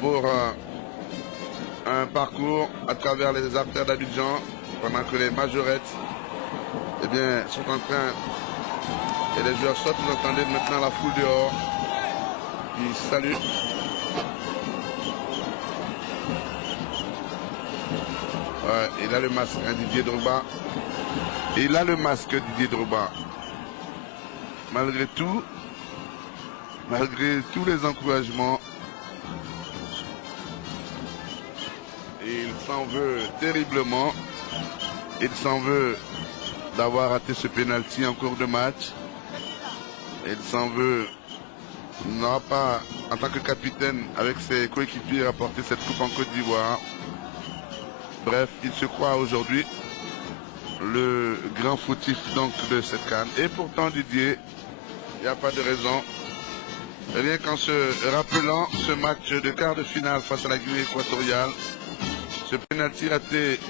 pour un parcours à travers les artères d'Abidjan, pendant que les majorettes eh bien, sont en train, et les joueurs sortent. Vous entendez maintenant la foule dehors qui salue. Ouais, il a le masque, hein, Didier Drogba. Il a le masque, Didier Drogba. Malgré tout, malgré tous les encouragements, il s'en veut terriblement. Il s'en veut d'avoir raté ce pénalty en cours de match. Il s'en veut, il n'aura pas, en tant que capitaine, avec ses coéquipiers, rapporté cette coupe en Côte d'Ivoire. Bref, il se croit aujourd'hui le grand fautif donc de cette CAN. Et pourtant, Didier, il n'y a pas de raison. Rien qu'en se rappelant ce match de quart de finale face à la Guinée équatoriale, ce pénalty raté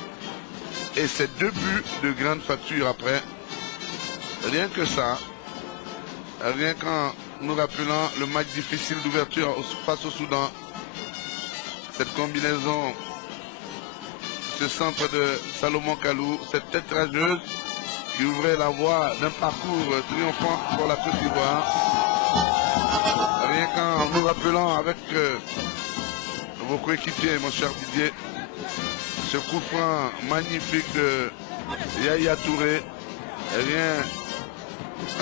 et ces 2 buts de grande facture après, rien que ça, rien qu'en nous rappelant le match difficile d'ouverture face au Soudan, cette combinaison, ce centre de Salomon Kalou, cette tête rageuse qui ouvrait la voie d'un parcours triomphant pour la Côte d'Ivoire. Rien qu'en nous rappelant avec vos coéquipiers, mon cher Didier, ce coup franc magnifique de Yaya Touré. Rien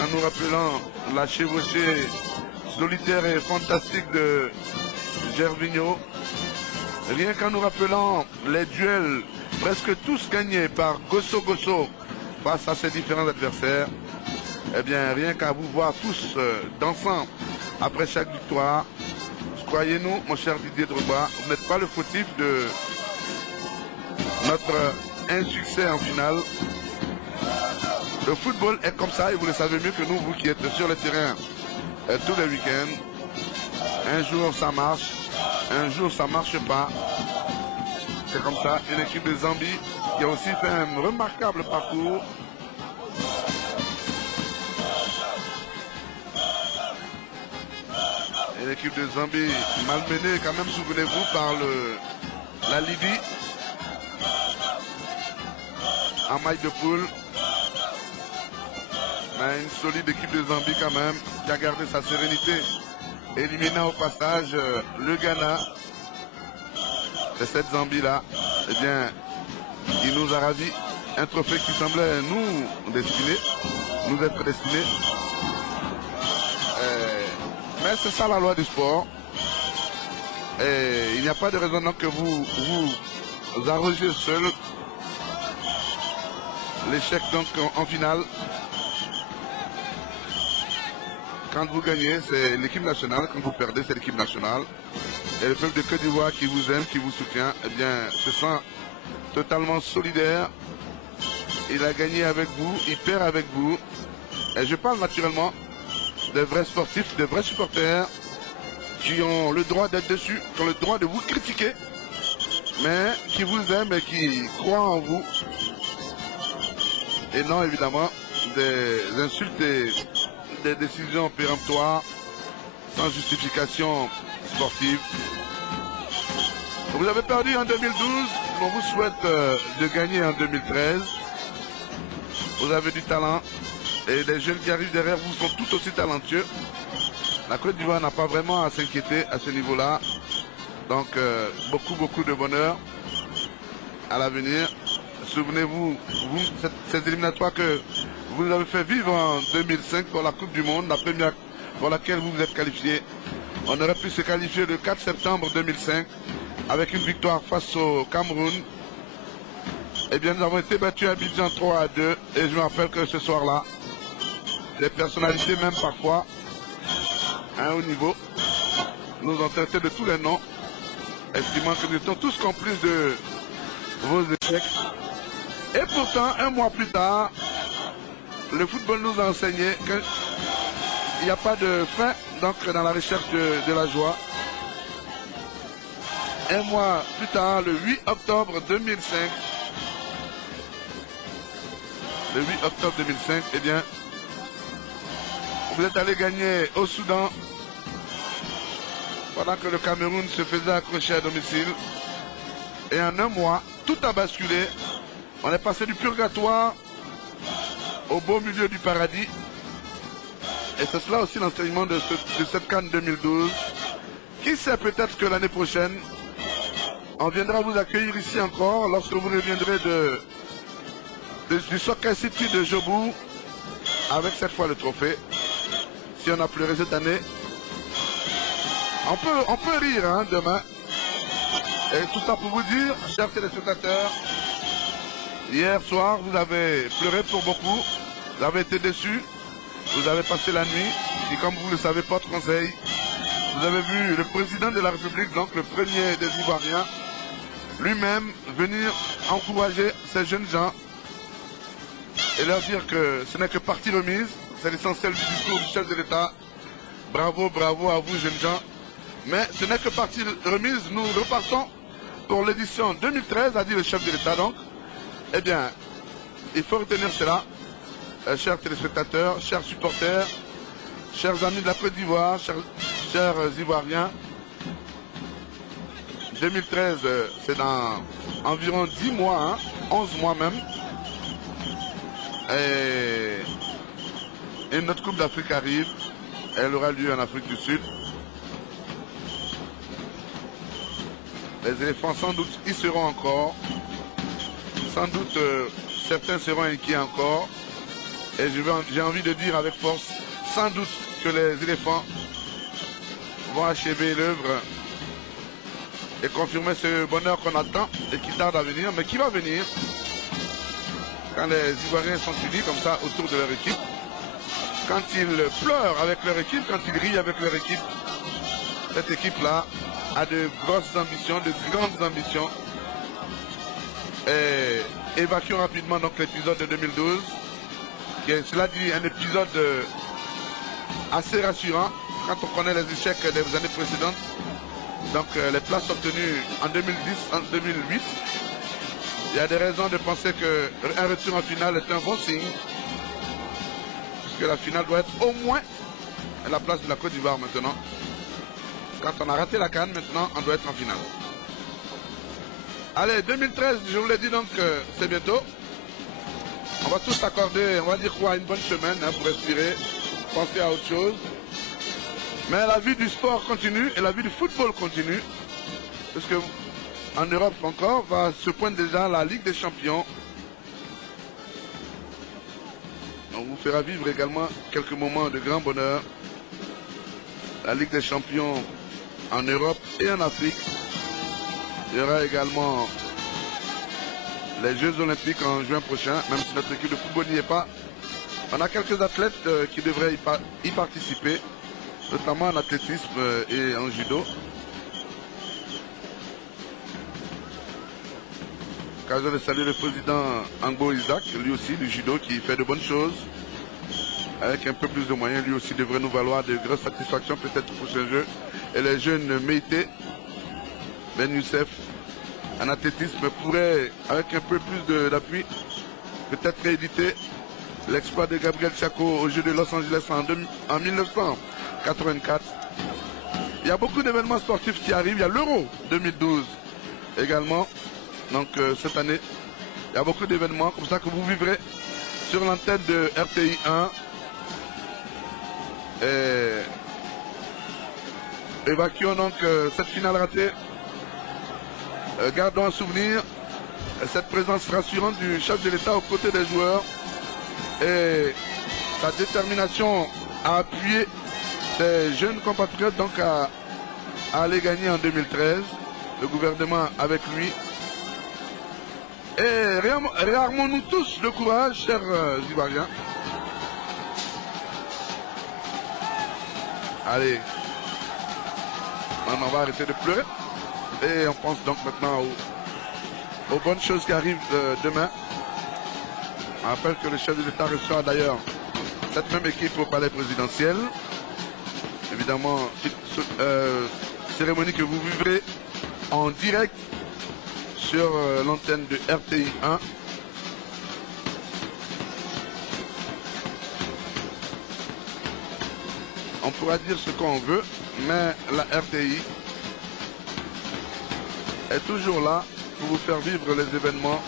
en nous rappelant la chevauchée solitaire et fantastique de Gervinho. Rien qu'en nous rappelant les duels presque tous gagnés par Gosso face à ses différents adversaires. Eh bien, rien qu'à vous voir tous dansant après chaque victoire. Croyez-nous, mon cher Didier Drogba, vous n'êtes pas le fautif de notre insuccès en finale. Le football est comme ça et vous le savez mieux que nous, vous qui êtes sur le terrain tous les week-ends. Un jour ça marche, un jour ça marche pas. C'est comme ça. Une équipe de Zambie qui a aussi fait un remarquable parcours. Une équipe de Zambie malmenée quand même, souvenez-vous, par la Libye en maille de poule. Mais une solide équipe de Zambie quand même qui a gardé sa sérénité, éliminant au passage le Ghana. Et cette Zambie là, eh bien, il nous a ravis. Un trophée qui semblait nous être destiné. Mais c'est ça la loi du sport. Et il n'y a pas de raison donc que vous arrogez seul l'échec donc en finale. Quand vous gagnez, c'est l'équipe nationale. Quand vous perdez, c'est l'équipe nationale. Et le peuple de Côte d'Ivoire qui vous aime, qui vous soutient, eh bien, se sent totalement solidaire. Il a gagné avec vous, il perd avec vous. Et je parle naturellement des vrais sportifs, des vrais supporters qui ont le droit d'être dessus, qui ont le droit de vous critiquer, mais qui vous aiment et qui croient en vous. Et non, évidemment, des insultes et des décisions péremptoires sans justification sportive. Vous avez perdu en 2012, on vous souhaite de gagner en 2013. Vous avez du talent et les jeunes qui arrivent derrière vous sont tout aussi talentueux. La Côte d'Ivoire n'a pas vraiment à s'inquiéter à ce niveau-là. Donc beaucoup de bonheur à l'avenir. Souvenez-vous, ces éliminatoires que vous avez fait vivre en 2005 pour la Coupe du Monde, la première pour laquelle vous vous êtes qualifié. On aurait pu se qualifier le 4 septembre 2005 avec une victoire face au Cameroun. Eh bien, nous avons été battus à Abidjan 3-2 et je me rappelle que ce soir-là, les personnalités même parfois, à un haut niveau, nous ont traités de tous les noms, estimant que nous étions tous complices de vos échecs. Et pourtant, un mois plus tard, le football nous a enseigné qu'il n'y a pas de fin donc, dans la recherche de la joie. Un mois plus tard, le 8 octobre 2005, eh bien, vous êtes allé gagner au Soudan pendant que le Cameroun se faisait accrocher à domicile. Et en un mois, tout a basculé. On est passé du purgatoire au beau milieu du paradis. Et c'est cela aussi l'enseignement de cette CAN 2012. Qui sait, peut-être que l'année prochaine, on viendra vous accueillir ici encore lorsque vous reviendrez du Soccer City de Jobou avec cette fois le trophée. Si on a pleuré cette année, on peut rire hein, demain. Et tout ça pour vous dire, chers téléspectateurs, hier soir, vous avez pleuré pour beaucoup, vous avez été déçus, vous avez passé la nuit, et comme vous le savez, pas de conseil. Vous avez vu le président de la République, donc le premier des Ivoiriens, lui-même venir encourager ces jeunes gens et leur dire que ce n'est que partie remise, c'est l'essentiel du discours du chef de l'État. Bravo, bravo à vous jeunes gens. Mais ce n'est que partie remise, nous repartons pour l'édition 2013, a dit le chef de l'État donc. Eh bien, il faut retenir cela, chers téléspectateurs, chers supporters, chers amis de la Côte d'Ivoire, chers Ivoiriens. 2013, c'est dans environ 10 mois, hein, 11 mois même. Et notre Coupe d'Afrique arrive. Elle aura lieu en Afrique du Sud. Les éléphants, sans doute, y seront encore. Sans doute, certains seront inquiets encore. Et j'ai envie de dire avec force, sans doute que les éléphants vont achever l'œuvre et confirmer ce bonheur qu'on attend et qui tarde à venir, mais qui va venir quand les Ivoiriens sont unis comme ça autour de leur équipe, quand ils pleurent avec leur équipe, quand ils rient avec leur équipe. Cette équipe-là a de grosses ambitions, de grandes ambitions. Et évacuons rapidement donc l'épisode de 2012, qui est, cela dit, un épisode assez rassurant quand on connaît les échecs des années précédentes. Donc les places obtenues en 2010, en 2008, il y a des raisons de penser qu'un retour en finale est un bon signe, puisque la finale doit être au moins à la place de la Côte d'Ivoire maintenant. Quand on a raté la CAN, maintenant on doit être en finale. Allez, 2013, je vous l'ai dit donc, c'est bientôt. On va tous s'accorder, on va dire quoi, une bonne semaine hein, pour respirer, penser à autre chose. Mais la vie du sport continue et la vie du football continue. Parce que en Europe encore, va se pointer déjà la Ligue des Champions. On vous fera vivre également quelques moments de grand bonheur. La Ligue des Champions en Europe et en Afrique. Il y aura également les Jeux Olympiques en juin prochain, même si notre équipe de football n'y est pas. On a quelques athlètes qui devraient y participer, notamment en athlétisme et en judo. Occasion de saluer le président Ango Isaac, lui aussi du judo, qui fait de bonnes choses. Avec un peu plus de moyens, lui aussi devrait nous valoir de grosses satisfactions peut-être pour ce jeu. Et les jeunes Meïté, Ben Youssef, en athlétisme, pourrait, avec un peu plus d'appui, peut-être rééditer l'exploit de Gabriel Chaco au Jeux de Los Angeles en 1984. Il y a beaucoup d'événements sportifs qui arrivent. Il y a l'Euro 2012 également. Donc cette année, il y a beaucoup d'événements comme ça que vous vivrez sur l'antenne de RTI 1. Et évacuons donc cette finale ratée. Gardons en souvenir cette présence rassurante du chef de l'État aux côtés des joueurs et sa détermination à appuyer ses jeunes compatriotes donc à aller gagner en 2013. Le gouvernement avec lui. Et réarmons-nous tous le courage, chers Ivoiriens. Allez, maintenant on va arrêter de pleurer. Et on pense donc maintenant aux bonnes choses qui arrivent demain. On rappelle que le chef de l'État reçoit d'ailleurs cette même équipe au palais présidentiel. Évidemment, cérémonie que vous vivrez en direct sur l'antenne de RTI 1. On pourra dire ce qu'on veut, Mais la RTI est toujours là pour vous faire vivre les événements.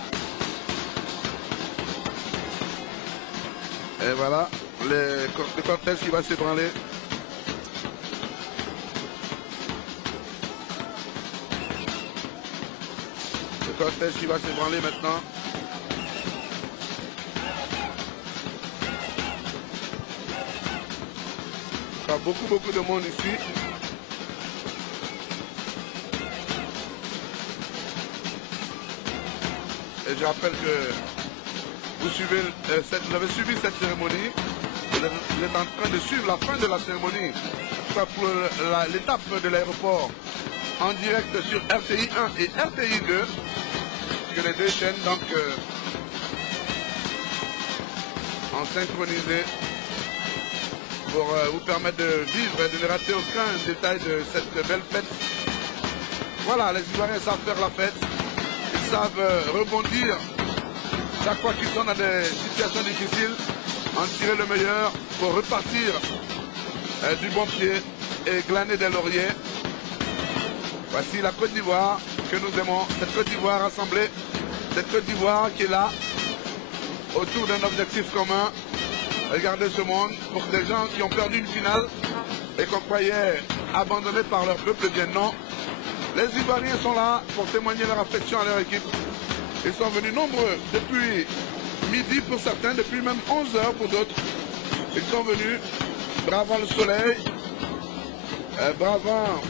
Et voilà, le cortège qui va s'ébranler. Le cortège qui va s'ébranler maintenant. Il y a beaucoup de monde ici. Et je rappelle que vous avez suivi cette cérémonie. Vous êtes en train de suivre la fin de la cérémonie. Pour l'étape de l'aéroport en direct sur RTI 1 et RTI 2. Que les deux chaînes donc en synchronisé pour vous permettre de vivre et de ne rater aucun détail de cette belle fête. Voilà, les Ivoiriens savent faire la fête. Ils savent rebondir chaque fois qu'ils sont dans des situations difficiles, en tirer le meilleur pour repartir du bon pied et glaner des lauriers. Voici la Côte d'Ivoire que nous aimons, cette Côte d'Ivoire rassemblée, cette Côte d'Ivoire qui est là, autour d'un objectif commun. Regardez ce monde, pour des gens qui ont perdu une finale et qu'on croyait abandonnés par leur peuple, bien non. Les Ivoiriens sont là pour témoigner leur affection à leur équipe. Ils sont venus nombreux depuis midi pour certains, depuis même 11 heures pour d'autres. Ils sont venus bravant le soleil, bravant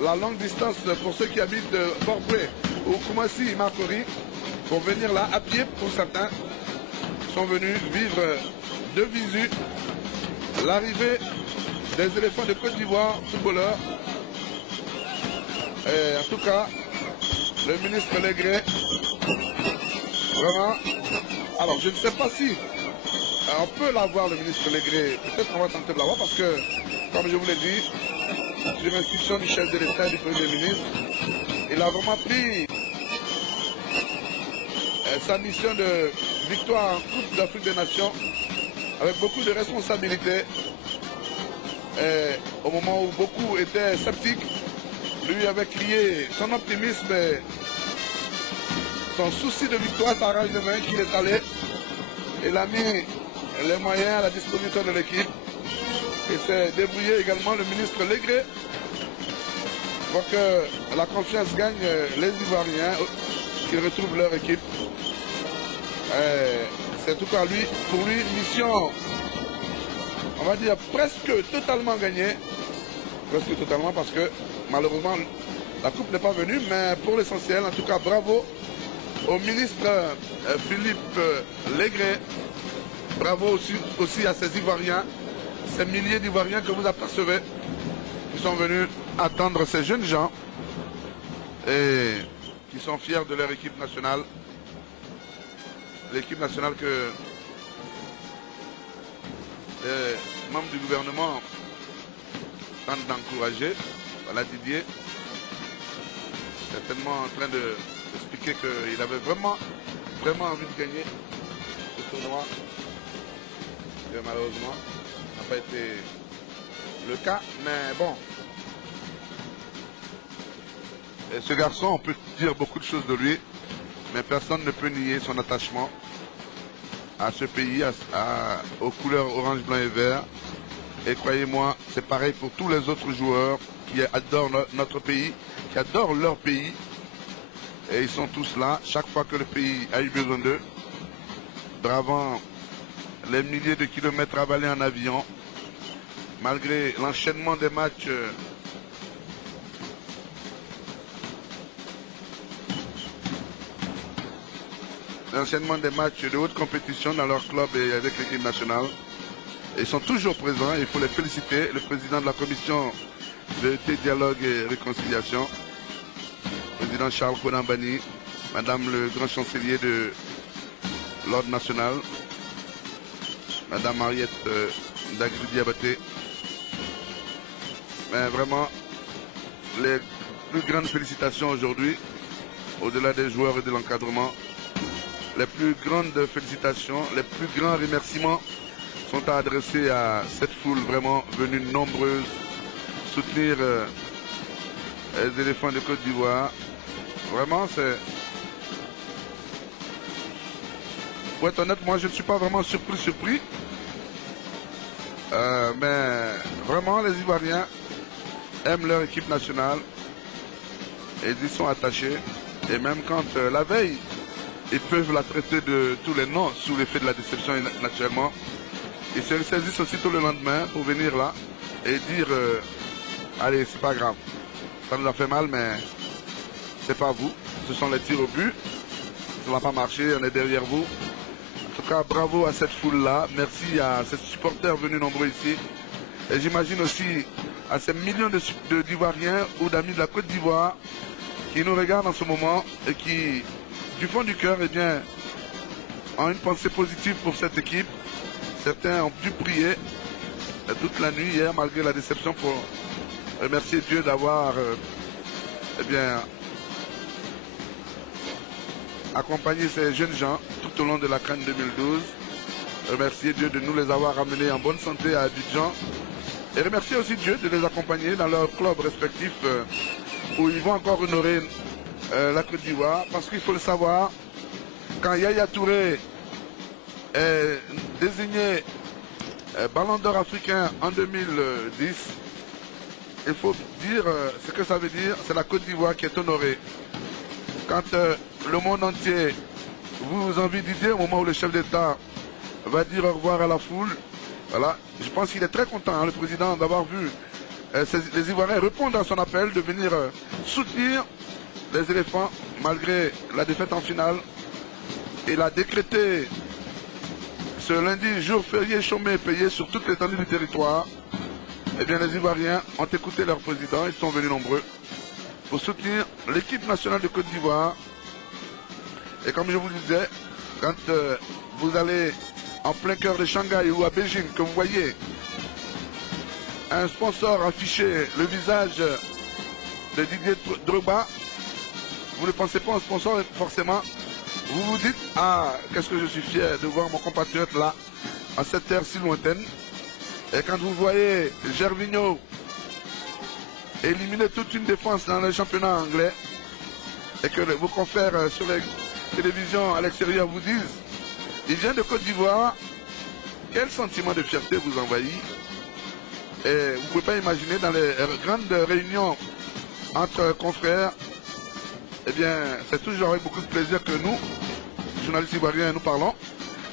la longue distance pour ceux qui habitent de Port-Pré ou Koumassi-Marcory, pour venir là à pied pour certains. Ils sont venus vivre de visu l'arrivée des éléphants de Côte d'Ivoire, footballeurs. Et en tout cas, le ministre Legré, vraiment, alors je ne sais pas si on peut l'avoir, le ministre Legré. Peut-être qu'on va tenter de l'avoir parce que, comme je vous l'ai dit, sur l'instruction du chef de l'État et du Premier ministre, il a vraiment pris sa mission de victoire en Coupe d'Afrique des Nations avec beaucoup de responsabilités. Et au moment où beaucoup étaient sceptiques, lui avait crié son optimisme et son souci de victoire par rage de main qu'il est allé. Il a mis les moyens à la disposition de l'équipe. Et s'est débrouillé également le ministre Legré pour que la confiance gagne les Ivoiriens qui retrouvent leur équipe. C'est en tout cas pour lui une mission, on va dire presque totalement gagnée. Presque totalement parce que malheureusement la coupe n'est pas venue, mais pour l'essentiel, en tout cas bravo au ministre Philippe Legré. Bravo aussi à ces Ivoiriens, ces milliers d'Ivoiriens que vous apercevez, qui sont venus attendre ces jeunes gens et qui sont fiers de leur équipe nationale. L'équipe nationale que les membres du gouvernement tentent d'encourager. Voilà Didier, certainement en train d'expliquer qu'il avait vraiment envie de gagner ce tournoi. Et malheureusement, ça n'a pas été le cas. Mais bon, et ce garçon, on peut dire beaucoup de choses de lui, mais personne ne peut nier son attachement à ce pays, aux couleurs orange, blanc et vert. Et croyez-moi, c'est pareil pour tous les autres joueurs qui adorent notre pays, qui adorent leur pays. Et ils sont tous là, chaque fois que le pays a eu besoin d'eux, bravant les milliers de kilomètres avalés en avion, malgré l'enchaînement des matchs de haute compétition dans leur club et avec l'équipe nationale. Et ils sont toujours présents, il faut les féliciter. Le président de la commission vérité, dialogue et réconciliation, président Charles Konambani, madame le grand chancelier de l'ordre national, madame Mariette Dagri Diabaté. Mais vraiment, les plus grandes félicitations aujourd'hui, au-delà des joueurs et de l'encadrement. Les plus grandes félicitations, les plus grands remerciements sont à adresser à cette foule vraiment venue nombreuse soutenir les éléphants de Côte d'Ivoire. Vraiment, c'est... Pour être honnête, moi je ne suis pas vraiment surpris. Mais vraiment, les Ivoiriens aiment leur équipe nationale et ils y sont attachés. Et même quand la veille, ils peuvent la traiter de tous les noms sous l'effet de la déception naturellement, ils se ressaisissent aussitôt le lendemain pour venir là et dire allez, c'est pas grave, ça nous a fait mal, mais c'est pas vous, ce sont les tirs au but, ça va pas marcher, on est derrière vous. En tout cas, bravo à cette foule-là. Merci à ces supporters venus nombreux ici. Et j'imagine aussi à ces millions d'Ivoiriens ou d'amis de la Côte d'Ivoire qui nous regardent en ce moment et qui, du fond du cœur, eh bien, ont une pensée positive pour cette équipe. Certains ont dû prier toute la nuit hier, malgré la déception, pour remercier Dieu d'avoir eh bien, accompagné ces jeunes gens tout au long de la CAN 2012. Remercier Dieu de nous les avoir ramenés en bonne santé à Abidjan. Et remercier aussi Dieu de les accompagner dans leurs clubs respectifs où ils vont encore honorer la Côte d'Ivoire. Parce qu'il faut le savoir, quand Yaya Touré est désigné Ballon d'Or africain en 2010, il faut dire ce que ça veut dire, c'est la Côte d'Ivoire qui est honorée. Quand le monde entier vous envie d'idée au moment où le chef d'État va dire au revoir à la foule, voilà, je pense qu'il est très content, hein, le président, d'avoir vu les Ivoiriens répondre à son appel de venir soutenir les éléphants malgré la défaite en finale. Il a décrété ce lundi jour férié chômé payé sur toute l'étendue du territoire. Eh bien, les Ivoiriens ont écouté leur président, ils sont venus nombreux pour soutenir l'équipe nationale de Côte d'Ivoire. Et comme je vous le disais, quand vous allez en plein cœur de Shanghai ou à Beijing, que vous voyez un sponsor afficher le visage de Didier Drogba, vous ne pensez pas au sponsor forcément. Vous vous dites, ah, qu'est-ce que je suis fier de voir mon compatriote là, à cette terre si lointaine. Et quand vous voyez Gervinho éliminer toute une défense dans le championnat anglais, et que vos confrères sur les télévisions à l'extérieur vous disent, il vient de Côte d'Ivoire, quel sentiment de fierté vous envahit. Et vous ne pouvez pas imaginer dans les grandes réunions entre confrères, eh bien, c'est toujours avec beaucoup de plaisir que nous, journalistes ivoiriens, nous parlons,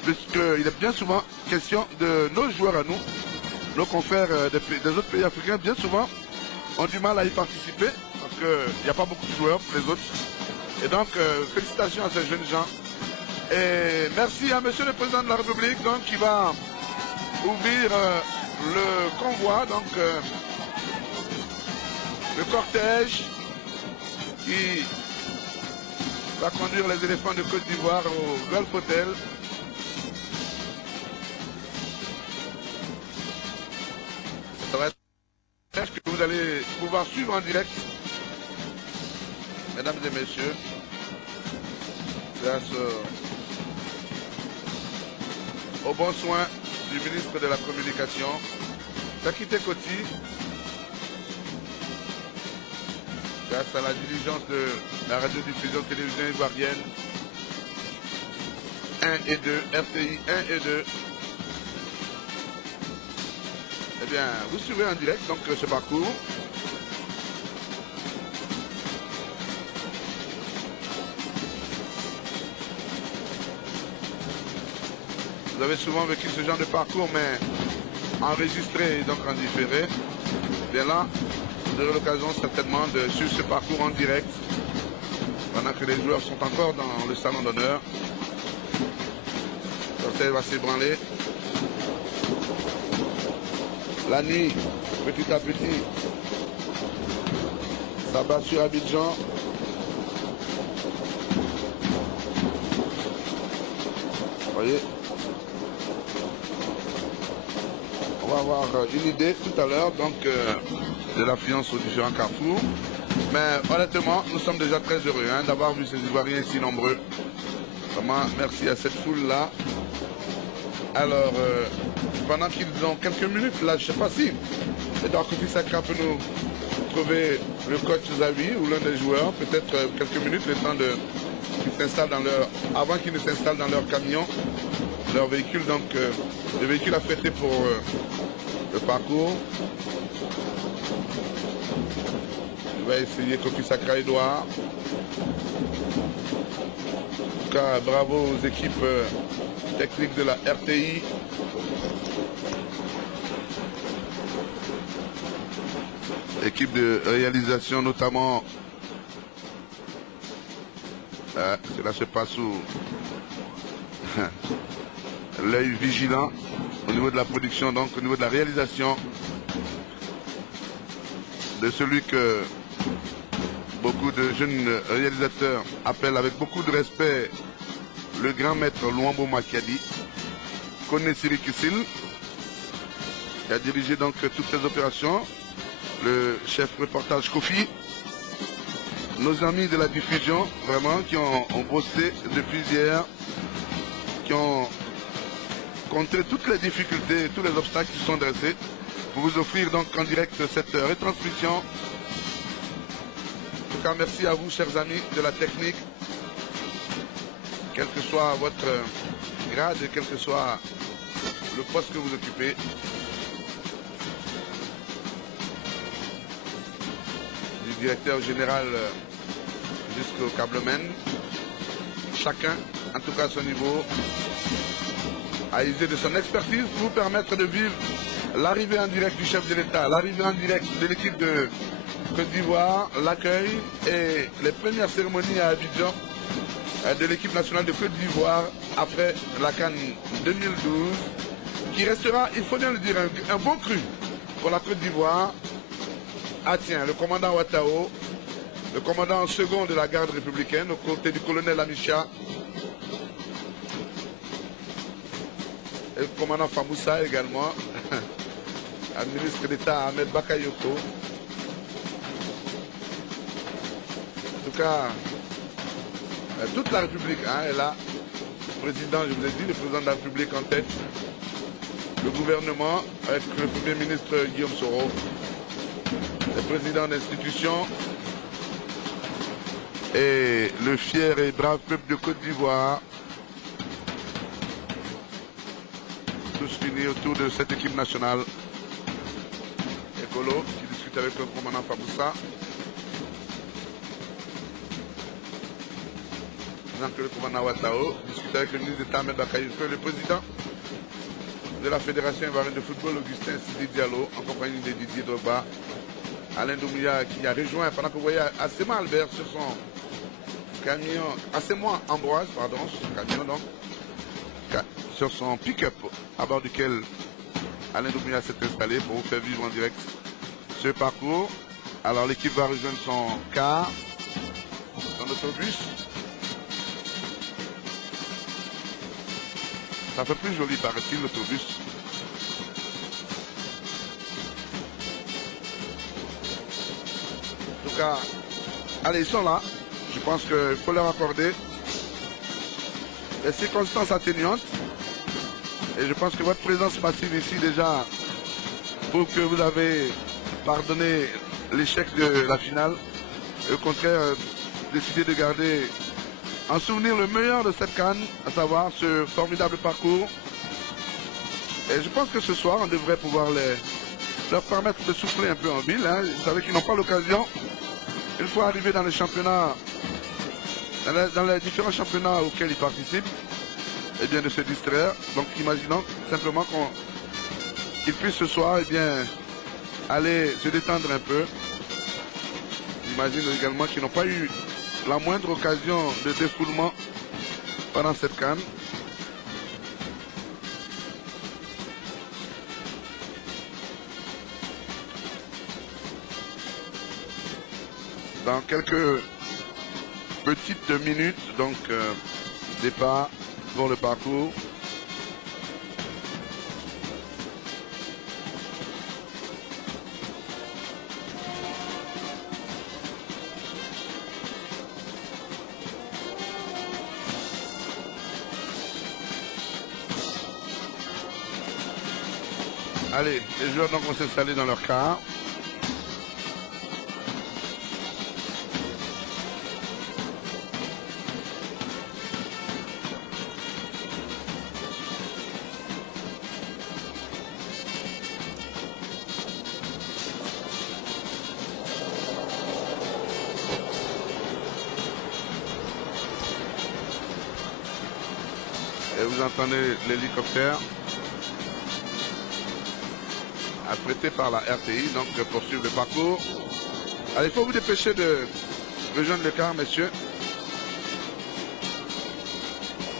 puisqu'il est bien souvent question de nos joueurs à nous. Nos confrères des autres pays africains, bien souvent, ont du mal à y participer, parce qu'il n'y a pas beaucoup de joueurs pour les autres. Et donc, félicitations à ces jeunes gens. Et merci à Monsieur le Président de la République, donc, qui va ouvrir le convoi, donc, le cortège qui va conduire les éléphants de Côte d'Ivoire au Golf Hotel. Ça va être un cortège que vous allez pouvoir suivre en direct, mesdames et messieurs, grâce au bon soin du ministre de la Communication, Takite Koti, grâce à la diligence de la radiodiffusion télévision ivoirienne 1 et 2, RTI 1 et 2. Eh bien, vous suivez en direct donc ce parcours. Vous avez souvent vécu ce genre de parcours, mais enregistré et donc en différé. Bien là, vous aurez l'occasion certainement de suivre ce parcours en direct pendant que les joueurs sont encore dans le salon d'honneur. Le cortège va s'ébranler. La nuit, petit à petit, s'abat sur Abidjan. Vous voyez, on va avoir une idée tout à l'heure donc de l'affluence aux différents carrefours. Mais honnêtement, nous sommes déjà très heureux d'avoir vu ces Ivoiriens si nombreux. Vraiment, merci à cette foule-là Alors, pendant qu'ils ont quelques minutes, là, je ne sais pas si Edouard Kofi Sakra peut nous trouver le coach Zawi ou l'un des joueurs, peut-être quelques minutes, le temps qu'ils s'installent dans leur, avant qu'ils ne s'installent dans leur camion, leur véhicule, donc le véhicule affrété pour le parcours. Il va essayer Kofi Sakra Edouard. En tout cas, bravo aux équipes techniques de la RTI. Équipe de réalisation notamment. Cela se passe sous l'œil vigilant au niveau de la production, donc au niveau de la réalisation de celui que beaucoup de jeunes réalisateurs appellent avec beaucoup de respect le grand maître Luambo Makiadi, Kone Siri Kissil, qui a dirigé donc toutes ces opérations, le chef reportage Kofi, nos amis de la diffusion, vraiment, qui ont bossé depuis hier, qui ont contré toutes les difficultés et tous les obstacles qui sont dressés pour vous offrir donc en direct cette retransmission. En tout cas, merci à vous, chers amis de la technique, quel que soit votre grade et quel que soit le poste que vous occupez. Du directeur général jusqu'au câbleman, chacun, en tout cas à son niveau, a usé de son expertise pour vous permettre de vivre l'arrivée en direct du chef de l'État, l'arrivée en direct de l'équipe de Côte d'Ivoire, l'accueil et les premières cérémonies à Abidjan de l'équipe nationale de Côte d'Ivoire après la CAN 2012, qui restera, il faut bien le dire, un bon cru pour la Côte d'Ivoire. Ah tiens, le commandant Ouattao, le commandant second de la garde républicaine, aux côtés du colonel Amicha, et le commandant Famoussa également, le ministre d'État Ahmed Bakayoko. En tout cas, toute la République est là. Le président, je vous ai dit, le président de la République en tête, le gouvernement avec le Premier ministre Guillaume Soro, le président d'institution et le fier et brave peuple de Côte d'Ivoire, tous unis autour de cette équipe nationale. Ekolo qui discute avec le commandant Famoussa. Que le commandant Ouattao discute avec le ministre d'État Ahmed Bakayoko, le président de la Fédération ivoirienne de football Augustin Sidi Diallo, en compagnie de Didier Drogba, Alain Doumbia qui a rejoint pendant que vous voyez Assema Albert sur son camion, Assema Ambroise, pardon, sur son camion donc, sur son pick-up à bord duquel Alain Doumbia s'est installé pour vous faire vivre en direct ce parcours. Alors l'équipe va rejoindre son car, son autobus. Ça fait plus joli, paraît-il, l'autobus. En tout cas, allez, ils sont là. Je pense qu'il faut leur accorder les circonstances atténuantes. Et je pense que votre présence massive ici déjà prouve que vous avez pardonné l'échec de la finale. Et au contraire, décidé de garder en souvenir le meilleur de cette CAN, à savoir ce formidable parcours. Et je pense que ce soir, on devrait pouvoir leur permettre de souffler un peu en ville. Vous savez qu'ils n'ont pas l'occasion, une fois arrivés dans les championnats, dans les différents championnats auxquels ils participent, et bien de se distraire. Donc imaginons simplement qu'ils puissent ce soir aller se détendre un peu. J'imagine également qu'ils n'ont pas eu la moindre occasion de défoulement pendant cette CAN. Dans quelques petites minutes, donc départ pour le parcours. Allez, les joueurs donc vont s'installer dans leur car. Et vous entendez l'hélicoptère apprêté par la RTI, donc de poursuivre le parcours. Allez, il faut vous dépêcher de rejoindre le car, messieurs.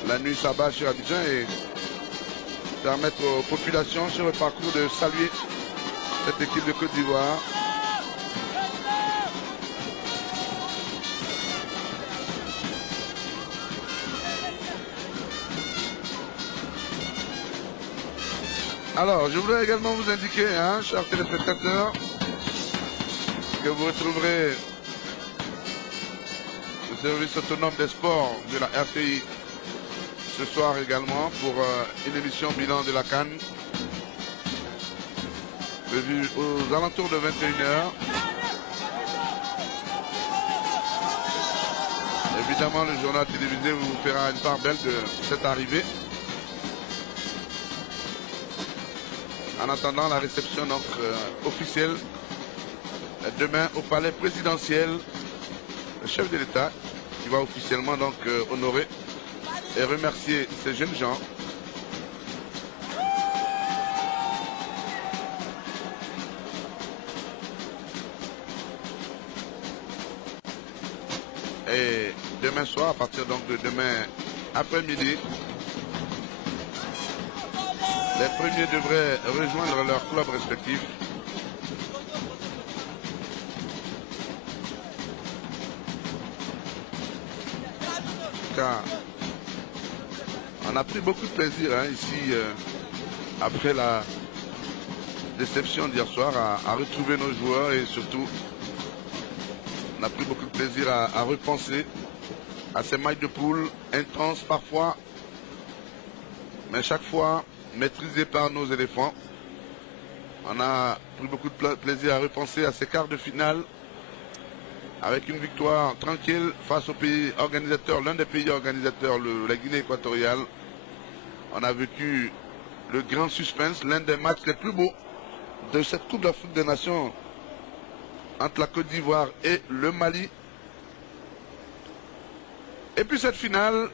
La nuit s'abat sur Abidjan et permettre aux populations sur le parcours de saluer cette équipe de Côte d'Ivoire. Alors, je voudrais également vous indiquer, hein, chers téléspectateurs, que vous retrouverez le service autonome des sports de la RTI ce soir également pour une émission bilan de la CAN prévue aux alentours de 21h. Évidemment, le journal télévisé vous fera une part belle de cette arrivée. En attendant la réception donc, officielle demain au palais présidentiel, le chef de l'État qui va officiellement donc honorer et remercier ces jeunes gens et demain soir, à partir donc de demain après-midi, les premiers devraient rejoindre leur club respectif. Car on a pris beaucoup de plaisir hein, ici, après la déception d'hier soir, à retrouver nos joueurs et surtout, on a pris beaucoup de plaisir à repenser à ces matchs de poule intenses parfois, mais chaque fois maîtrisés par nos éléphants. On a pris beaucoup de plaisir à repenser à ces quarts de finale avec une victoire tranquille face au pays organisateur, l'un des pays organisateurs, la Guinée équatoriale. On a vécu le grand suspense, l'un des matchs les plus beaux de cette Coupe d'Afrique des Nations entre la Côte d'Ivoire et le Mali. Et puis cette finale,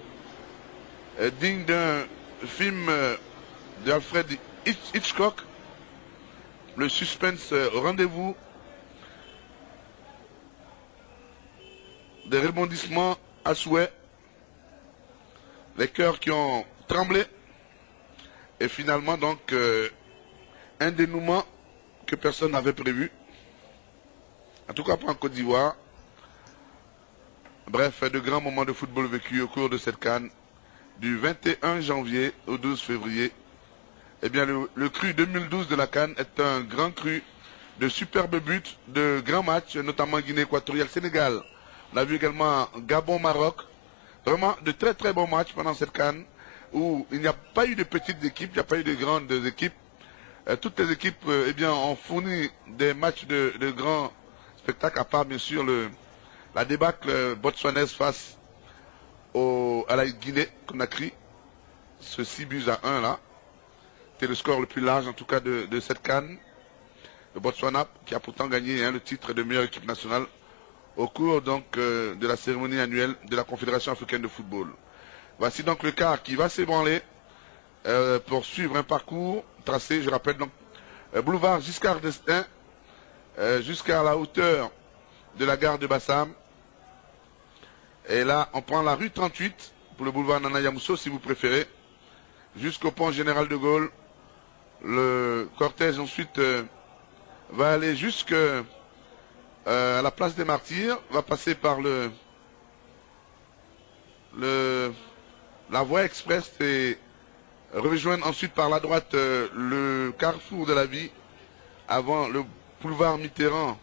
digne d'un film d'Alfred Hitchcock, le suspense au rendez-vous, des rebondissements à souhait, les cœurs qui ont tremblé, et finalement donc un dénouement que personne n'avait prévu, en tout cas pas en Côte d'Ivoire. Bref, de grands moments de football vécus au cours de cette CAN du 21 janvier au 12 février. Eh bien, le cru 2012 de la CAN est un grand cru de superbes buts, de grands matchs, notamment Guinée équatoriale, Sénégal. On a vu également Gabon-Maroc. Vraiment de très très bons matchs pendant cette CAN où il n'y a pas eu de petites équipes, il n'y a pas eu de grandes équipes. Toutes les équipes eh bien, ont fourni des matchs de grands spectacles, à part bien sûr la débâcle botswanaise face à la Guinée Conakry. Ce 6-1 là. C'était le score le plus large en tout cas de cette CAN. Le Botswana qui a pourtant gagné hein, le titre de meilleure équipe nationale au cours donc de la cérémonie annuelle de la Confédération africaine de football. Voici donc le quart qui va s'ébranler pour suivre un parcours tracé, je rappelle donc, boulevard Giscard d'Estaing jusqu'à la hauteur de la gare de Bassam. Et là, on prend la rue 38 pour le boulevard Nana Yamoussoukro si vous préférez, jusqu'au pont Général de Gaulle. Le cortège ensuite va aller jusqu'à la place des Martyrs, va passer par la voie express et rejoindre ensuite par la droite le carrefour de la vie avant le boulevard Mitterrand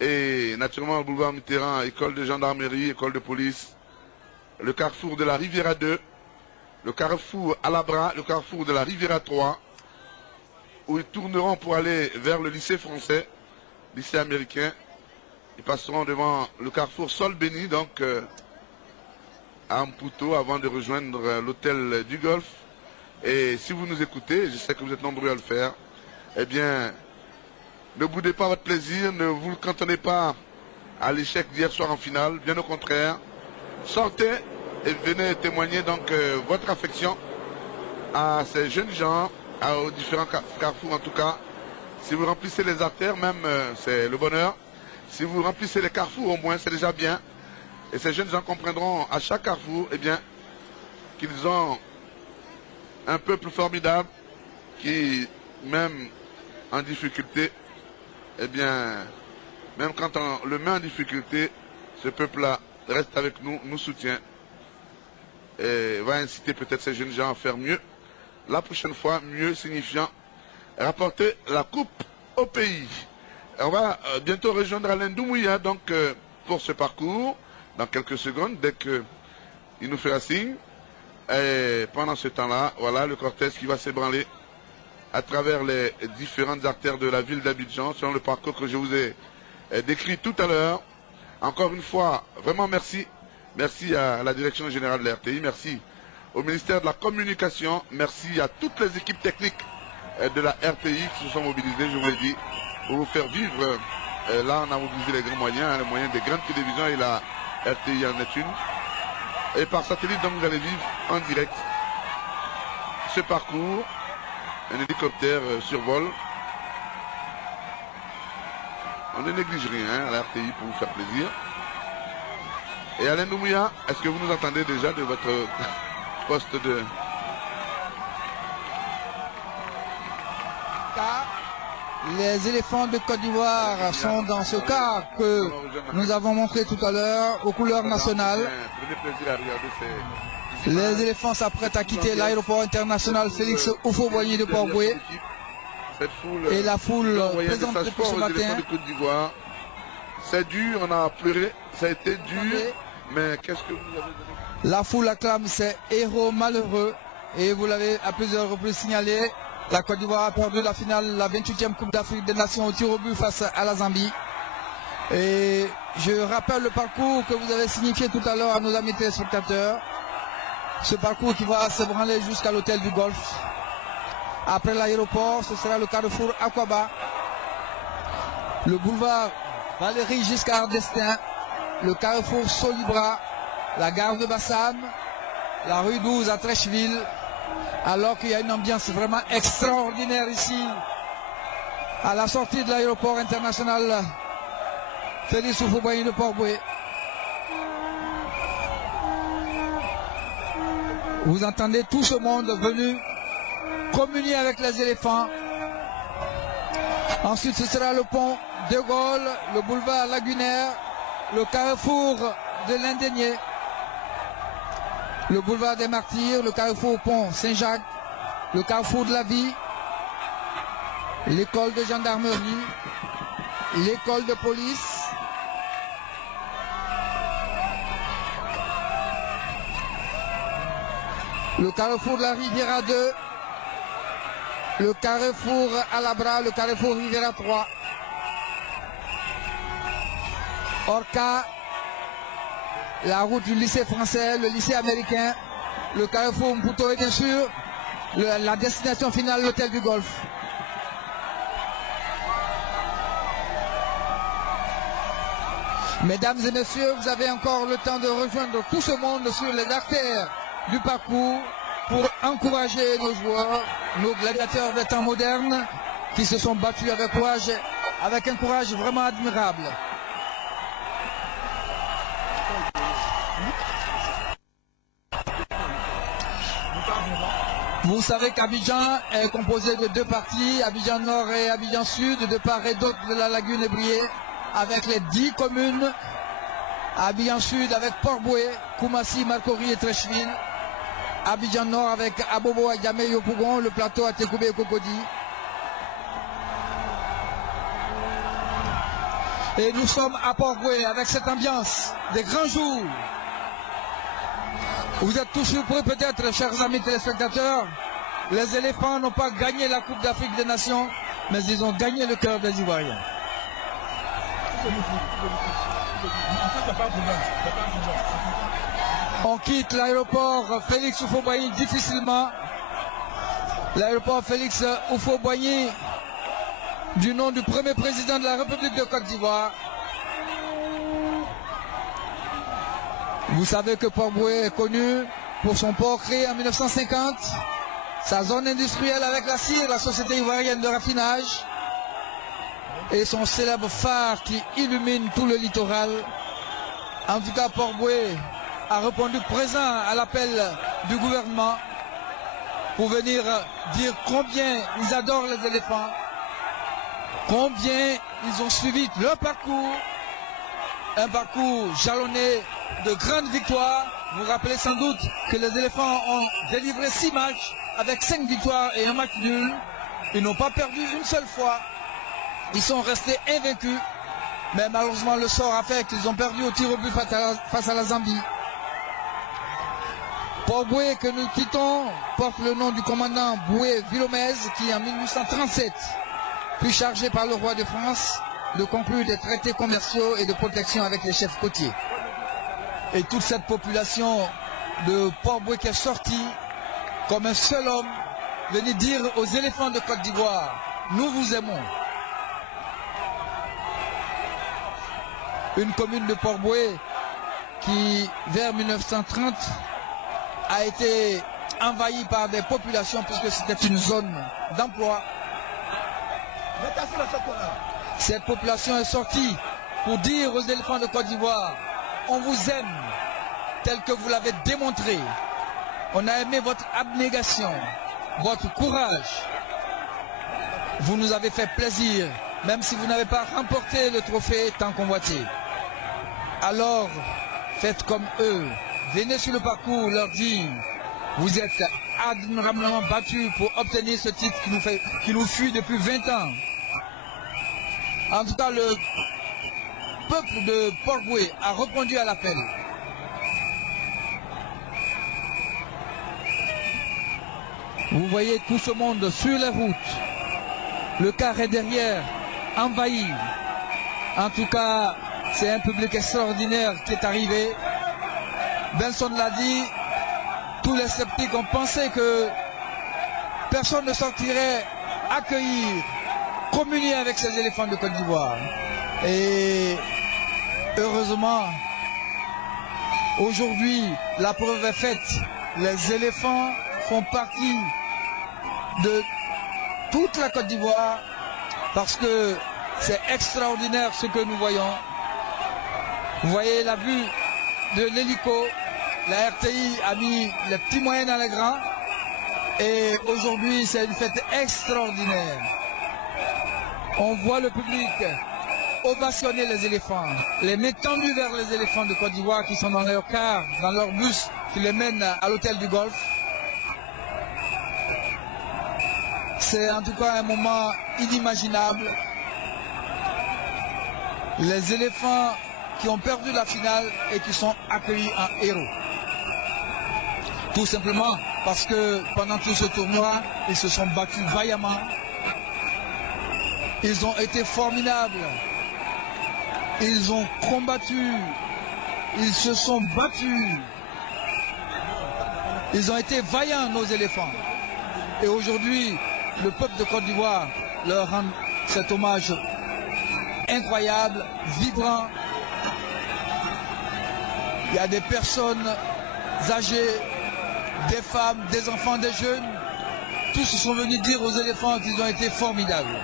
et naturellement le boulevard Mitterrand, école de gendarmerie, école de police, le carrefour de la Riviera 2, le carrefour Alabra, le carrefour de la Riviera 3 où ils tourneront pour aller vers le lycée français, lycée américain. Ils passeront devant le carrefour Sol Béni, donc à Maputo, avant de rejoindre l'hôtel du Golfe. Et si vous nous écoutez, je sais que vous êtes nombreux à le faire, eh bien, ne boudez pas votre plaisir, ne vous cantonnez pas à l'échec d'hier soir en finale, bien au contraire. Sortez et venez témoigner donc votre affection à ces jeunes gens, aux différents carrefours en tout cas. Si vous remplissez les artères, même c'est le bonheur. Si vous remplissez les carrefours au moins, c'est déjà bien. Et ces jeunes gens comprendront à chaque carrefour, eh bien, qu'ils ont un peuple formidable qui, même en difficulté, eh bien, même quand on le met en difficulté, ce peuple-là reste avec nous, nous soutient et va inciter peut-être ces jeunes gens à faire mieux. La prochaine fois, mieux signifiant rapporter la coupe au pays. Et on va bientôt rejoindre Alain Doumouya donc pour ce parcours, dans quelques secondes, dès qu'il nous fera signe. Et pendant ce temps-là, voilà le cortège qui va s'ébranler à travers les différentes artères de la ville d'Abidjan, selon le parcours que je vous ai décrit tout à l'heure. Encore une fois, vraiment merci. Merci à la direction générale de la RTI, merci au ministère de la Communication, merci à toutes les équipes techniques de la RTI qui se sont mobilisées, je vous l'ai dit, pour vous faire vivre. Là, on a mobilisé les grands moyens, les moyens des grandes télévisions et la RTI en est une. Et par satellite, donc, vous allez vivre en direct ce parcours. Un hélicoptère survole. On ne néglige rien à la RTI pour vous faire plaisir. Et Alain Doumouya, est-ce que vous nous entendez déjà de votre poste de... Les éléphants de Côte d'Ivoire sont dans ce car que nous avons montré tout à l'heure aux couleurs nationales. Les éléphants s'apprêtent à quitter l'aéroport international Félix Houphouët-Boigny de Port-Bouët. Et la foule présente depuis ce matin. C'est dur, on a pleuré, ça a été dur, mais qu'est-ce que vous avez donné? La foule acclame ces héros malheureux et vous l'avez à plusieurs reprises signalé. La Côte d'Ivoire a perdu la finale, la 28e Coupe d'Afrique des Nations au tir au but face à la Zambie. Et je rappelle le parcours que vous avez signifié tout à l'heure à nos amis téléspectateurs. Ce parcours qui va se branler jusqu'à l'hôtel du Golfe. Après l'aéroport, ce sera le carrefour Aquaba, le boulevard Valéry Giscard d'Estaing, le carrefour Solibra, la gare de Bassam, la rue 12 à Trècheville, alors qu'il y a une ambiance vraiment extraordinaire ici, à la sortie de l'aéroport international Félix Houphouët-Boigny de Port-Bouët. Vous entendez tout ce monde venu communier avec les éléphants. Ensuite, ce sera le pont de Gaulle, le boulevard Lagunaire, le carrefour de l'Indénié, le boulevard des Martyrs, le carrefour pont Saint-Jacques, le carrefour de la Vie, l'école de gendarmerie, l'école de police, le carrefour de la Riviera 2, le carrefour Alabra, le carrefour Riviera 3, Orca, la route du lycée français, le lycée américain, le carrefour Maputo et bien sûr la destination finale, l'hôtel du Golfe. Mesdames et messieurs, vous avez encore le temps de rejoindre tout ce monde sur les artères du parcours pour encourager nos joueurs, nos gladiateurs des temps modernes qui se sont battus avec courage, avec un courage vraiment admirable. Vous savez qu'Abidjan est composé de deux parties, Abidjan Nord et Abidjan Sud, de part et d'autre de la lagune ébriée, avec les 10 communes. Abidjan Sud avec Port-Bouët, Koumassi, Marcory et Trècheville. Abidjan Nord avec Abobo, Adjamé, Yopougon, le plateau à Tekoubé et Cocody. Et nous sommes à Port-Bouët avec cette ambiance des grands jours. Vous êtes tous surpris peut-être, chers amis téléspectateurs, Les éléphants n'ont pas gagné la Coupe d'Afrique des Nations, mais ils ont gagné le cœur des Ivoiriens. On quitte l'aéroport Félix Houphouët-Boigny difficilement. L'aéroport Félix Houphouët-Boigny, du nom du premier président de la République de Côte d'Ivoire. Vous savez que Port-Bouët est connu pour son port créé en 1950, sa zone industrielle avec la cire, la société ivoirienne de raffinage, et son célèbre phare qui illumine tout le littoral. En tout cas, Port-Bouët a répondu présent à l'appel du gouvernement pour venir dire combien ils adorent les éléphants, combien ils ont suivi leur parcours, un parcours jalonné de grandes victoires. Vous vous rappelez sans doute que les éléphants ont délivré 6 matchs avec 5 victoires et un match nul. Ils n'ont pas perdu une seule fois. Ils sont restés invaincus. Mais malheureusement, le sort a fait qu'ils ont perdu au tir au but face à la Zambie. Port-Bouët que nous quittons porte le nom du commandant Bouët Villomèze qui en 1837 fut chargé par le roi de France de conclure des traités commerciaux et de protection avec les chefs côtiers. Et toute cette population de Port-Bouët qui est sortie comme un seul homme, venir dire aux éléphants de Côte d'Ivoire, nous vous aimons. Une commune de Port-Bouët qui, vers 1930, a été envahie par des populations puisque c'était une zone d'emploi. Cette population est sortie pour dire aux éléphants de Côte d'Ivoire, on vous aime tel que vous l'avez démontré. On a aimé votre abnégation, votre courage. Vous nous avez fait plaisir, même si vous n'avez pas remporté le trophée tant convoité. Alors, faites comme eux. Venez sur le parcours, leur dire, vous êtes admirablement battus pour obtenir ce titre qui nous fuit depuis 20 ans. En tout cas, le peuple de Port-Bouët a répondu à l'appel. Vous voyez tout ce monde sur les routes. Le car est derrière, envahi. En tout cas, c'est un public extraordinaire qui est arrivé. Benson l'a dit, tous les sceptiques ont pensé que personne ne sortirait accueillir, communier avec ces éléphants de Côte d'Ivoire. Et heureusement, aujourd'hui, la preuve est faite. Les éléphants font partie de toute la Côte d'Ivoire parce que c'est extraordinaire ce que nous voyons. Vous voyez la vue de l'hélico, la RTI a mis les petits moyens dans les grands et aujourd'hui c'est une fête extraordinaire. On voit le public ovationner les éléphants, les mains tendues vers les éléphants de Côte d'Ivoire qui sont dans leur car, dans leur bus qui les mène à l'hôtel du Golfe. C'est en tout cas un moment inimaginable. Les éléphants qui ont perdu la finale et qui sont accueillis en héros. Tout simplement parce que pendant tout ce tournoi, ils se sont battus vaillamment. Ils ont été formidables. Ils ont combattu. Ils se sont battus. Ils ont été vaillants, nos éléphants. Et aujourd'hui, le peuple de Côte d'Ivoire leur rend cet hommage incroyable, vibrant. Il y a des personnes âgées, des femmes, des enfants, des jeunes. Tous se sont venus dire aux éléphants qu'ils ont été formidables.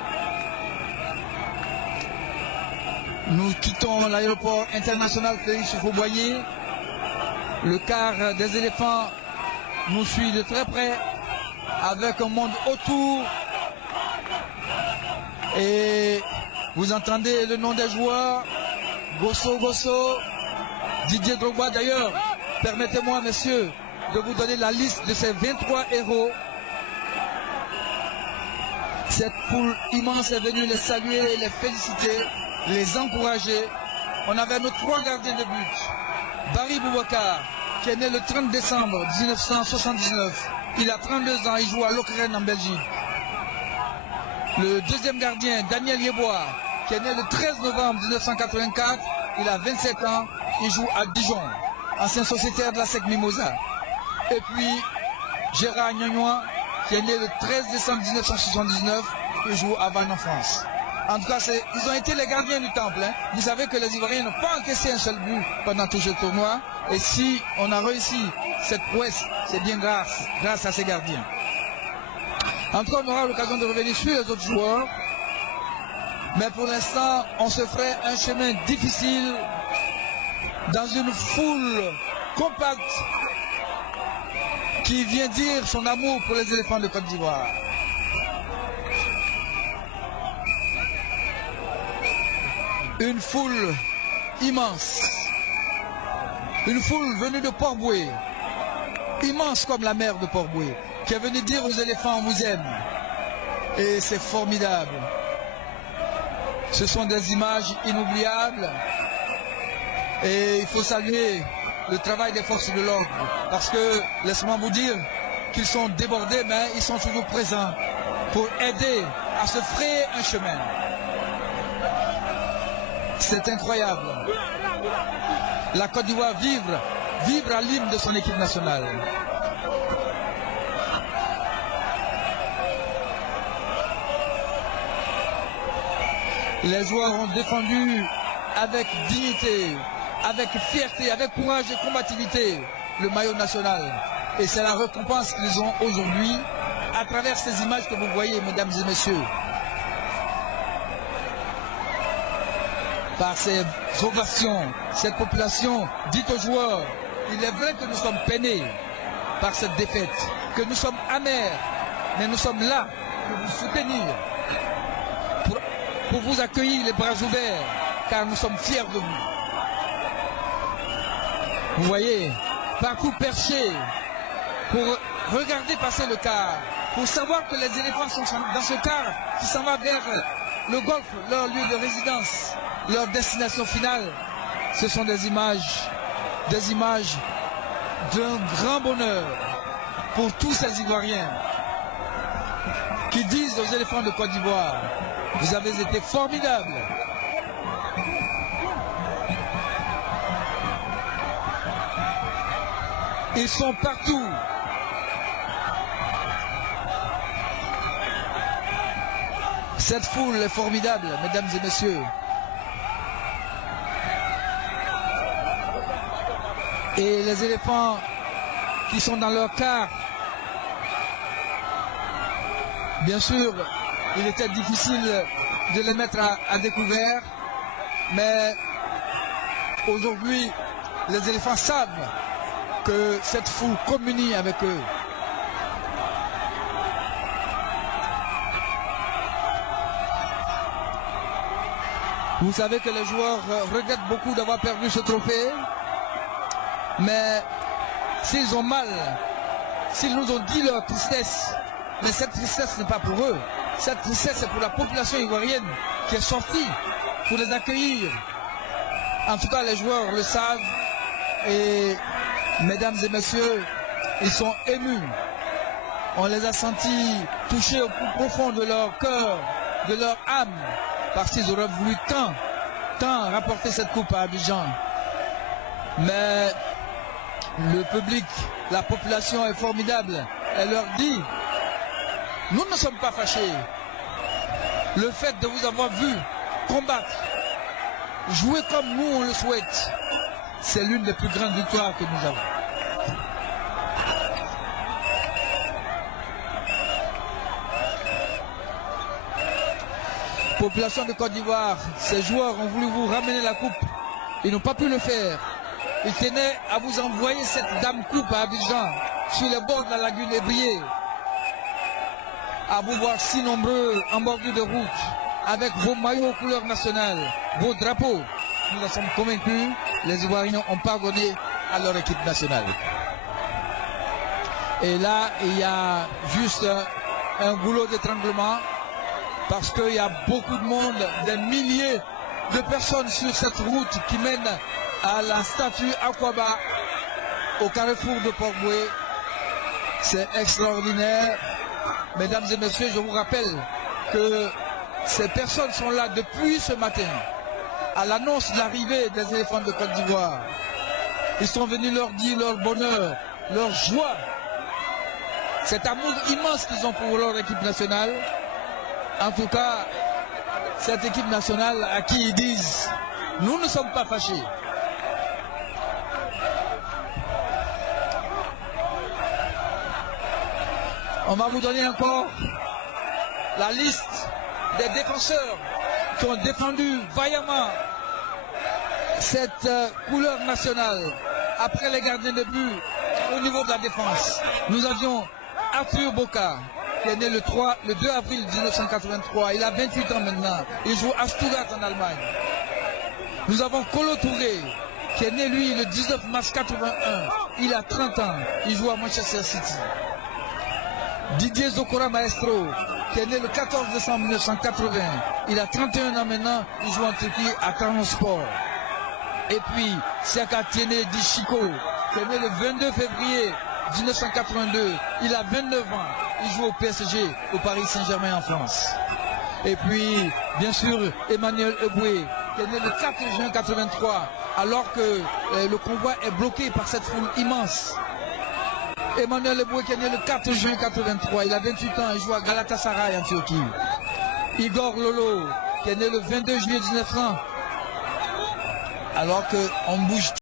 Nous quittons l'aéroport international Félix Houphouët-Boigny. Le car des éléphants nous suit de très près, avec un monde autour. Et vous entendez le nom des joueurs, Gosso Gosso, Didier Drogba. D'ailleurs, permettez-moi, messieurs, de vous donner la liste de ces 23 héros. Cette foule immense est venue les saluer, les féliciter, les encourager. On avait nos 3 gardiens de but. Barry Boubacar, qui est né le 30 décembre 1979, Il a 32 ans, il joue à Lokeren en Belgique. Le deuxième gardien, Daniel Yeboah, qui est né le 13 novembre 1984, il a 27 ans, il joue à Dijon, ancien sociétaire de la SEC Mimosa. Et puis Gérard Gnognois, qui est né le 13 décembre 1979, il joue à Vannes en France. En tout cas, ils ont été les gardiens du temple. Hein. Vous savez que les Ivoiriens n'ont pas encaissé un seul but pendant tout ce tournoi. Et si on a réussi cette prouesse, c'est bien grâce à ces gardiens. En tout cas, on aura l'occasion de revenir sur les autres joueurs. Mais pour l'instant, on se ferait un chemin difficile dans une foule compacte qui vient dire son amour pour les éléphants de Côte d'Ivoire. Une foule immense, une foule venue de Port-Boué, immense comme la mer de Port-Boué, qui est venue dire aux éléphants on vous aime. Et c'est formidable. Ce sont des images inoubliables et il faut saluer le travail des forces de l'ordre parce que, laissez-moi vous dire qu'ils sont débordés, mais ils sont toujours présents pour aider à se frayer un chemin. C'est incroyable. La Côte d'Ivoire vibre à l'hymne de son équipe nationale. Les joueurs ont défendu avec dignité, avec fierté, avec courage et combativité le maillot national. Et c'est la récompense qu'ils ont aujourd'hui à travers ces images que vous voyez, mesdames et messieurs. Par ces ovations, cette population dit aux joueurs, il est vrai que nous sommes peinés par cette défaite, que nous sommes amers, mais nous sommes là pour vous soutenir, pour vous accueillir les bras ouverts, car nous sommes fiers de vous. Vous voyez, partout perché, pour regarder passer le car, pour savoir que les éléphants sont dans ce car qui s'en va vers le golfe, leur lieu de résidence. Leur destination finale, ce sont des images d'un grand bonheur pour tous ces Ivoiriens qui disent aux éléphants de Côte d'Ivoire, vous avez été formidables. Ils sont partout. Cette foule est formidable, mesdames et messieurs. Et les éléphants qui sont dans leur car, bien sûr, il était difficile de les mettre à découvert, mais aujourd'hui, les éléphants savent que cette foule communie avec eux. Vous savez que les joueurs regrettent beaucoup d'avoir perdu ce trophée. Mais s'ils ont mal, s'ils nous ont dit leur tristesse, mais cette tristesse n'est pas pour eux. Cette tristesse est pour la population ivoirienne qui est sortie pour les accueillir. En tout cas, les joueurs le savent. Et mesdames et messieurs, ils sont émus. On les a sentis touchés au plus profond de leur cœur, de leur âme, parce qu'ils auraient voulu tant rapporter cette coupe à Abidjan. Mais le public, la population est formidable. Elle leur dit, nous ne sommes pas fâchés. Le fait de vous avoir vu combattre, jouer comme nous on le souhaite, c'est l'une des plus grandes victoires que nous avons. Population de Côte d'Ivoire, ces joueurs ont voulu vous ramener la coupe. Ils n'ont pas pu le faire. Ils tenaient à vous envoyer cette dame coupe à Abidjan, sur les bords de la lagune Ébrié, à vous voir si nombreux en bordure de route, avec vos maillots aux couleurs nationales, vos drapeaux. Nous en sommes convaincus, les Ivoiriens ont pardonné à leur équipe nationale. Et là, il y a juste un goulot d'étranglement, parce qu'il y a beaucoup de monde, des milliers de personnes sur cette route qui mène à la statue Akwaba au carrefour de Port-Boué. C'est extraordinaire. Mesdames et messieurs, je vous rappelle que ces personnes sont là depuis ce matin, à l'annonce de l'arrivée des éléphants de Côte d'Ivoire. Ils sont venus leur dire leur bonheur, leur joie, cet amour immense qu'ils ont pour leur équipe nationale. En tout cas, cette équipe nationale à qui ils disent « Nous ne sommes pas fâchés ». On va vous donner encore la liste des défenseurs qui ont défendu vaillamment cette couleur nationale après les gardiens de but au niveau de la défense. Nous avions Arthur Boka qui est né le 2 avril 1983. Il a 28 ans maintenant. Il joue à Stuttgart en Allemagne. Nous avons Kolo Touré qui est né lui le 19 mars 81. Il a 30 ans. Il joue à Manchester City. Didier Zokora Maestro qui est né le 14 décembre 1980. Il a 31 ans maintenant. Il joue en Turquie à Trabzonspor. Et puis Siaka Tiene Dishiko qui est né le 22 février 1982. Il a 29 ans. Il joue au PSG, au Paris Saint-Germain en France. Et puis, bien sûr, Emmanuel Eboué qui est né le 4 juin 1983 alors que le convoi est bloqué par cette foule immense. Emmanuel Eboué qui est né le 4 juin 1983. Il a 28 ans. Il joue à Galatasaray en Turquie. Igor Lolo qui est né le 22 juillet 1900 alors qu'on bouge